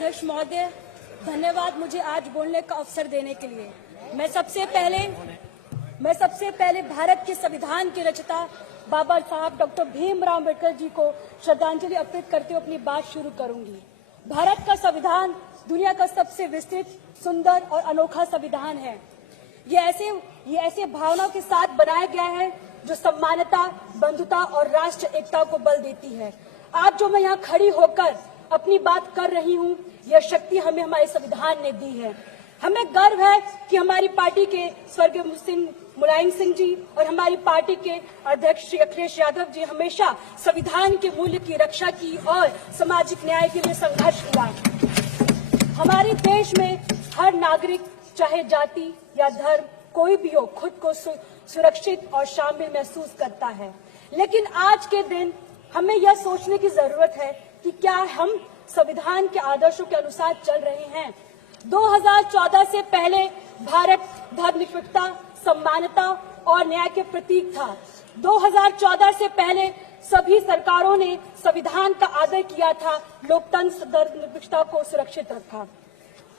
अध्यक्ष महोदय, धन्यवाद मुझे आज बोलने का अवसर देने के लिए। मैं सबसे पहले भारत के संविधान के रचयिता बाबा साहब डॉक्टर भीमराव अम्बेडकर जी को श्रद्धांजलि अर्पित करते हुए अपनी बात शुरू करूंगी। भारत का संविधान दुनिया का सबसे विस्तृत, सुंदर और अनोखा संविधान है। ये ऐसे भावनाओं के साथ बनाया गया है जो समानता, बंधुता और राष्ट्र एकता को बल देती है। आज जो मैं यहाँ खड़ी होकर अपनी बात कर रही हूँ, यह शक्ति हमें हमारे संविधान ने दी है। हमें गर्व है कि हमारी पार्टी के स्वर्गीय मुलायम सिंह जी और हमारी पार्टी के अध्यक्ष श्री अखिलेश यादव जी हमेशा संविधान के मूल्य की रक्षा की और सामाजिक न्याय के लिए संघर्ष किया। हमारे देश में हर नागरिक, चाहे जाति या धर्म कोई भी हो, खुद को सुरक्षित और शामिल महसूस करता है। लेकिन आज के दिन हमें यह सोचने की जरूरत है कि क्या हम संविधान के आदर्शों के अनुसार चल रहे हैं। 2014 से पहले भारत धर्मनिरपेक्षता, समानता और न्याय के प्रतीक था। 2014 से पहले सभी सरकारों ने संविधान का आदर किया था, लोकतंत्र, धर्मनिरपेक्षता को सुरक्षित रखा।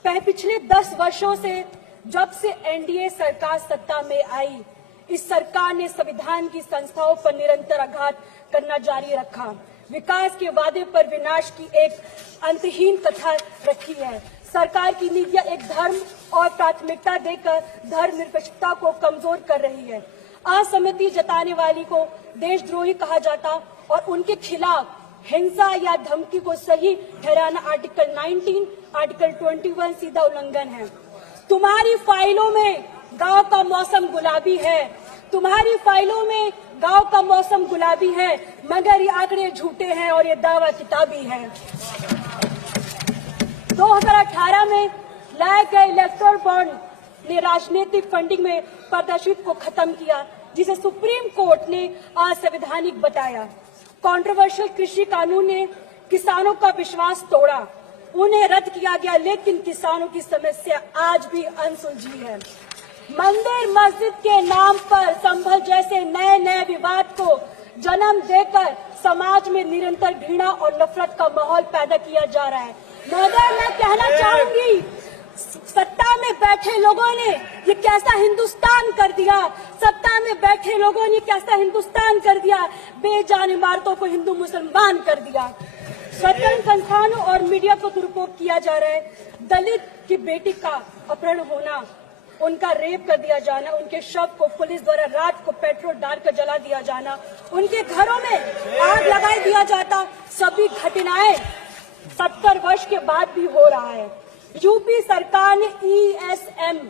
पिछले 10 वर्षों से जब से एनडीए सरकार सत्ता में आई, इस सरकार ने संविधान की संस्थाओं पर निरंतर आघात करना जारी रखा। विकास के वादे पर विनाश की एक अंतहीन कथा रखी है। सरकार की नीतियां एक धर्म और प्राथमिकता देकर धर्मनिरपेक्षता को कमजोर कर रही है। असहमति जताने वाली को देशद्रोही कहा जाता और उनके खिलाफ हिंसा या धमकी को सही ठहराना आर्टिकल 19, आर्टिकल 21 सीधा उल्लंघन है। तुम्हारी फाइलों में गांव का मौसम गुलाबी है, तुम्हारी फाइलों में गांव का मौसम गुलाबी है, मगर ये आंकड़े झूठे हैं और ये दावा किताबी है। 2018 में लाए गए इलेक्टोरल बॉन्ड ने राजनीतिक फंडिंग में पारदर्शिता को खत्म किया, जिसे सुप्रीम कोर्ट ने असंवैधानिक बताया। कंट्रोवर्शियल कृषि कानून ने किसानों का विश्वास तोड़ा, उन्हें रद्द किया गया, लेकिन किसानों की समस्या आज भी अनसुलझी है। मंदिर मस्जिद के नाम पर संभल जैसे नए नए विवाद को जन्म देकर समाज में निरंतर घृणा और नफरत का माहौल पैदा किया जा रहा है। मगर मैं कहना चाहूंगी, सत्ता में बैठे लोगों ने ये कैसा हिंदुस्तान कर दिया, सत्ता में बैठे लोगों ने कैसा हिंदुस्तान कर दिया, बेजान इमारतों को हिंदू मुसलमान कर दिया। स्वतंत्र संस्थानों और मीडिया को दुरुपयोग किया जा रहा है। दलित की बेटी का अपहरण होना, उनका रेप कर दिया जाना, उनके शव को पुलिस द्वारा रात को पेट्रोल डालकर जला दिया जाना, उनके घरों में आग लगा दिया जाता, सभी घटनाएं 70 वर्ष के बाद भी हो रहा है। यूपी सरकार ने ESM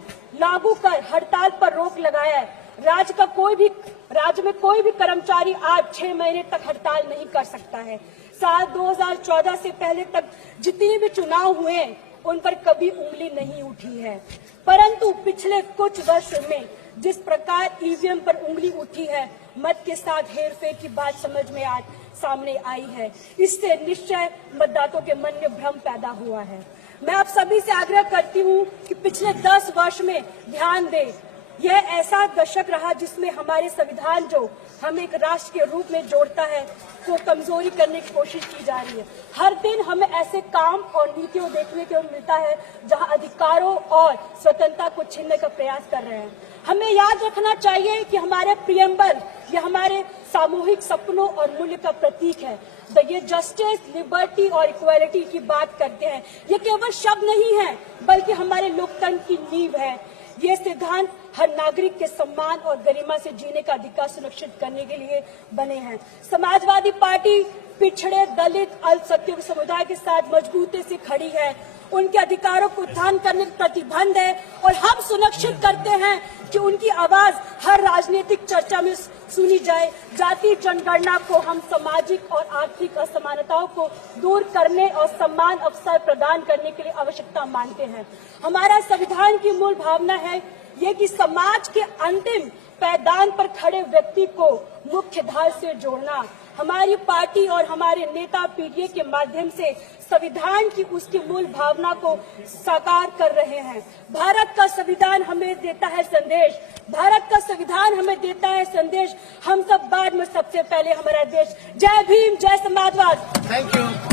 लागू कर हड़ताल पर रोक लगाया है। राज्य में कोई भी कर्मचारी आज 6 महीने तक हड़ताल नहीं कर सकता है। साल 2014 से पहले तक जितने भी चुनाव हुए उन पर कभी उंगली नहीं उठी है, परंतु पिछले कुछ वर्षों में जिस प्रकार ईवीएम पर उंगली उठी है, मत के साथ हेरफेर की बात समझ में आज सामने आई है। इससे निश्चय मतदाताओं के मन में भ्रम पैदा हुआ है। मैं आप सभी से आग्रह करती हूँ कि पिछले 10 वर्ष में ध्यान दें। यह ऐसा दशक रहा जिसमें हमारे संविधान जो हमें एक राष्ट्र के रूप में जोड़ता है, को कमजोरी करने की कोशिश की जा रही है। हर दिन हमें ऐसे काम और नीतियों देखने को मिलता है जहां अधिकारों और स्वतंत्रता को छीनने का प्रयास कर रहे हैं। हमें याद रखना चाहिए कि हमारे प्रियम्बल ये हमारे सामूहिक सपनों और मूल्य का प्रतीक है। ये जस्टिस, लिबर्टी और इक्वालिटी की बात करते हैं। ये केवल शब्द नहीं है, बल्कि हमारे लोकतंत्र की नींव है। ये सिद्धांत हर नागरिक के सम्मान और गरिमा से जीने का अधिकार सुनिश्चित करने के लिए बने हैं। समाजवादी पार्टी पिछड़े, दलित, अल्पसंख्यक समुदाय के साथ मजबूती से खड़ी है। उनके अधिकारों को उत्थान करने का प्रतिबंध है और हम सुनिश्चित करते हैं कि उनकी आवाज हर राजनीतिक चर्चा में सुनी जाए। जाति जनगणना को हम सामाजिक और आर्थिक असमानताओं को दूर करने और समान अवसर प्रदान करने के लिए आवश्यकता मानते हैं। हमारा संविधान की मूल भावना है ये कि समाज के अंतिम पायदान पर खड़े व्यक्ति को मुख्य धारा से जोड़ना। हमारी पार्टी और हमारे नेता पीडीए के माध्यम से संविधान की उसकी मूल भावना को साकार कर रहे हैं। भारत का संविधान हमें देता है संदेश, भारत का संविधान हमें देता है संदेश, हम सब बाद में सबसे पहले हमारा देश। जय भीम, जय समाजवाद। Thank you.